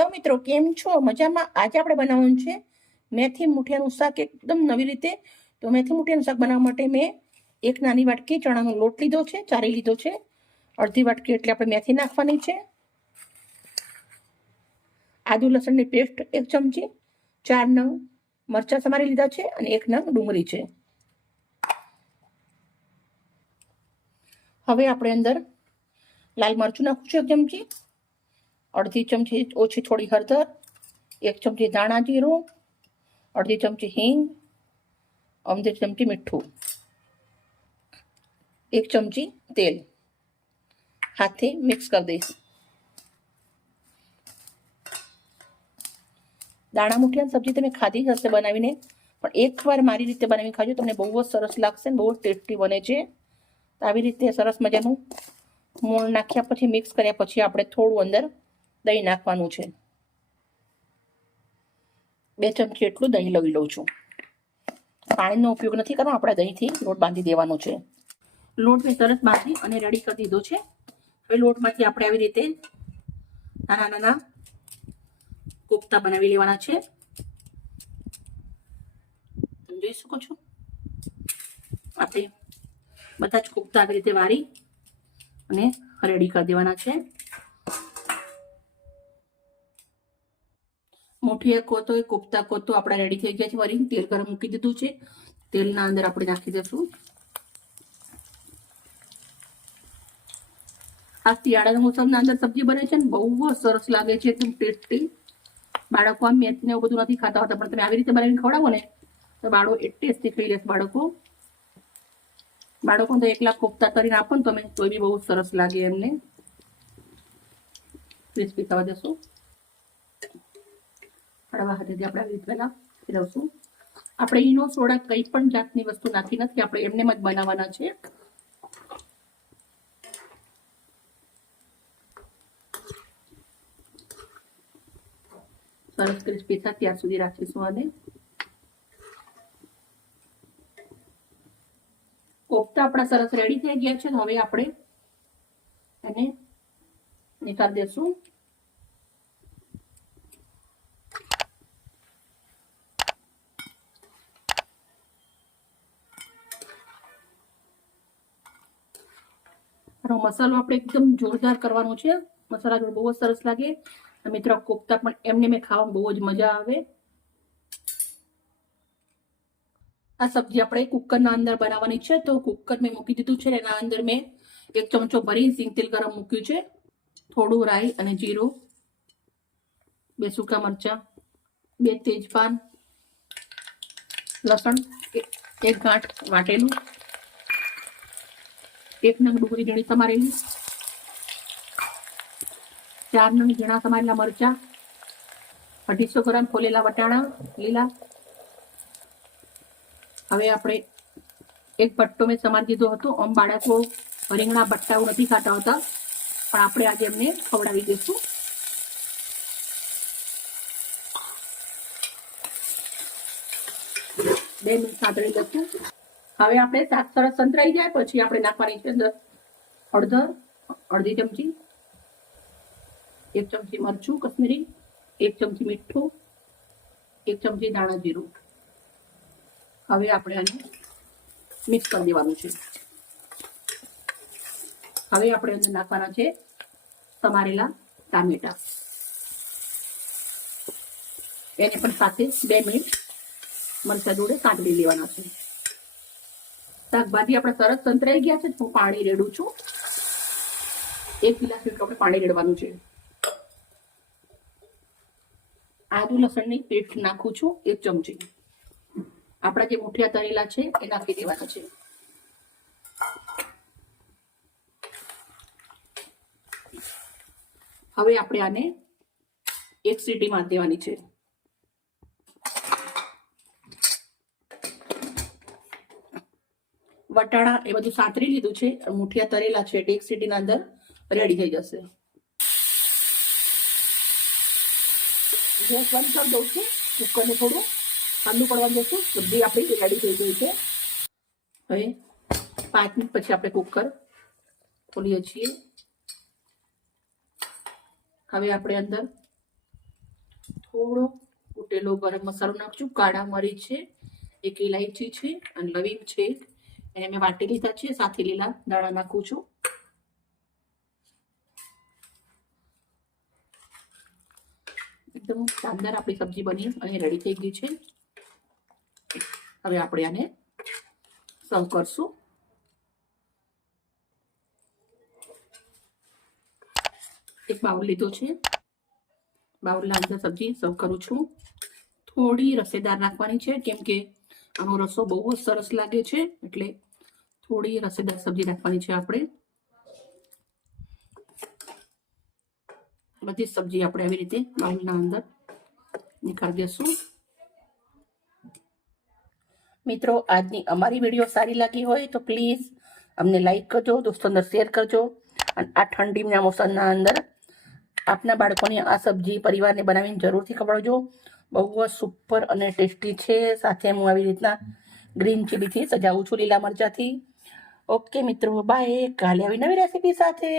તો મિત્રો, કેમ છો? મજામાં? આજે આપણે બનાવવાનું છે મેથી મુઠિયાનું શાક એકદમ નવી રીતે. તો મેથી મુઠિયાનું શાક બનાવવા માટે મેં એક નાની વાટકી ચણાનો લોટ લીધો છે, ચારી લીધો છે. અડધી વાટકી એટલે આપણે મેથી નાખવાની છે. આદુ લસણની પેસ્ટ એક ચમચી, ચાર નંગ મરચાં સમારી લીધા છે અને એક નંગ ડુંગળી છે. હવે આપણે અંદર લાલ મરચું નાખવું છે એક ચમચી. અડધી ચમચી ઓછી થોડી હળદર, એક ચમચી ધાણા જીરું, અડધી ચમચી હિંગ, અડધી ચમચી મીઠું, એક ચમચી તેલ હાથથી મિક્સ કરી દઈશ. દાણા મુઠિયાની સબ્જી તમે ખાધી હશે બનાવીને, પણ એકવાર મારી રીતે બનાવી ખાજો, તમને બહુ જ સરસ લાગશે બહુ જ ટેસ્ટી બને છે. આવી રીતે સરસ મજાનું મૂળ નાખ્યા પછી મિક્સ કર્યા પછી આપણે થોડું અંદર દહીં નાખવાનું છે. બે ચમચી એટલું દહીં લઈ લઉં છું. પાણીનો ઉપયોગ નથી કરવાનો, આપણે દહીંથી લોટ બાંધી દેવાનો છે. લોટ સરસ બાંધી અને રેડી કરી દીધો છે. હવે લોટમાંથી આપણે આવી રીતે નાના નાના કોફતા બનાવી લેવાના છે. જોઈ શકો છો? આપણે બધા જ કોફતા આવી રીતે વારી અને રેડી કરી દેવાના છે. મુઠિયા કોતો એ કોફતા કોતો આપણા રેડી થઈ ગયા છે. વળી તેલ ગરમ મૂકી દીધું છે. તેલના અંદર આપણે નાખી દઈશું આ શિયાળાના મોસમના અંદર સબ્જી બને છે ને બહુ સરસ લાગે છે, એકદમ ટેસ્ટી. બાળકો આમ મેથ ને એવું બધું નથી ખાતા હોતા, પણ તમે આવી રીતે બનાવીને ખવડાવો ને, તો બાળકો એ ટેસ્ટી ખાઈ લેશે બાળકો. બાળકો તો એકલા કોફતા કરીને આપો ને તમે, તો બી બહુ સરસ લાગે એમને. ક્રિસ્પી થવા દેશું હળવા હાથેથી આપણે આવી પહેલાં ફેરવશું આપણે ઈનો સોડા કંઈ પણ જાતની વસ્તુ નાખી નથી, આપણે એમને જ બનાવવાના છે. સરસ ક્રિસ્પી થાય ત્યાં સુધી રાખીશું આને. કોફતા આપણા સરસ રેડી થઈ ગયા છે હવે આપણે એને નિકાલ દેશું. મસાલો આપણે એકદમ જોરદાર કરવાનો છે. મસાલા જોડે બહુ જ સરસ લાગે. મિત્રો કોફતા પણ એમને મેં ખાવામાં બહુ જ મજા આવે. આ સબ્જી આપણે કુકરના અંદર બનાવવાની છે. તો કુકર મેં મૂકી દીધું છે એના અંદર મેં એક ચમચો ભરી સિંગ તેલ ગરમ મૂક્યું છે. થોડું રાઈ અને જીરું, બે સૂકા મરચા, બે તેજપાન, લસણ, એક ગાંઠ વાટેલું એક નંગ ડુંગળી ઝીણી સમારેલી ચાર નંગ ઝીણા સમારેલા મરચા. અઢીસો ગ્રામ ફોલેલા વટાણા, લીલા. હવે આપણે એક પટ્ટો મેં સમારી દીધો હતો. આમ બાળકો રીંગણા, બટ્ટાઓ નથી ખાતા હોતા. પણ આપણે આજે એમને ખવડાવી દઈશું બે મિનિટ સાંતળી લઈશું. હવે આપણે શાક સરસ સંતરાઈ જાય, પછી આપણે નાખવાની છે અંદર અડધર અડધી ચમચી, એક ચમચી મરચું, કશ્મીરી, એક ચમચી મીઠું, એક ચમચી દાણા જીરું. હવે આપણે આને મિક્સ કરી દેવાનું છે. હવે આપણે અંદર નાખવાના છે સમારેલા ટામેટા. એને પણ સાથે બે મિનિટ મરચા જોડે સાંતળી લેવાના છે. શાકભાજી આપણે સરસ સંતરાઈ ગયા છે હું પાણી રેડું છું. એક ગ્લાસ જેટલું આપણે પાણી રેડવાનું છે. આદુ લસણની પેસ્ટ નાખું છું, એક ચમચી. આપણા જે મુઠિયા તરેલા છે, એ નાખી દેવાના છે. હવે આપણે આને એક સીટીમાં દેવાની છે. વટાણા એ બધું સાતરી લીધું છે મુઠિયા તરેલા છે એક સીટીના અંદર રેડી થઈ જશે. ગેસ બંધ કરી દઉં છું, કુકરને થોડું ઠંડુ પડવા છું બધી આપણી રેડી થઈ ગઈ છે. હવે પાંચ મિનિટ પછી આપણે કુકર ખોલીએ છીએ. હવે આપણે અંદર થોડો કૂટેલો ગરમ મસાલો નાખશું, કાળા મરી છે, એક ઇલાયચી છે, અને લવિંગ છે. એને મેં વાટી લીધા છે, સાથે લીલા દાણા નાખું છું. એકદમ શાનદાર આપણી સબ્જી બની અને રેડી થઈ ગઈ છે. હવે આપણે આને સર્વ કરશું. એક બાઉલ લીધો છે. બાઉલના અંદર સબ્જી સર્વ કરું છું. થોડી રસેદાર નાખવાની છે, કેમ કે આનો રસો બહુ જ સરસ લાગે છે, એટલે થોડી રસેદાર સબ્જી રાખવાની છે આપણે. બધી સબ્જી આપણે આવી રીતે બાઉલના અંદર નીકાળી દેશું. મિત્રો, આજની અમારી વીડિયો સારી લાગી હોય તો પ્લીઝ અમને લાઈક કરજો દોસ્તો અંદર શેર કરજો. અને આ ઠંડીના મોસમના અંદર આપના બાળકોને આ સબ્જી પરિવારને બનાવીને જરૂરથી ખવડાવજો. બહુ જ સુપર અને ટેસ્ટી છે. સાથે હું આવી રીતના ગ્રીન ચીલીથી સજાવું છું લીલા મરચાંથી. ઓકે મિત્રો બાય કાલે આવી નવી રેસીપી સાથે.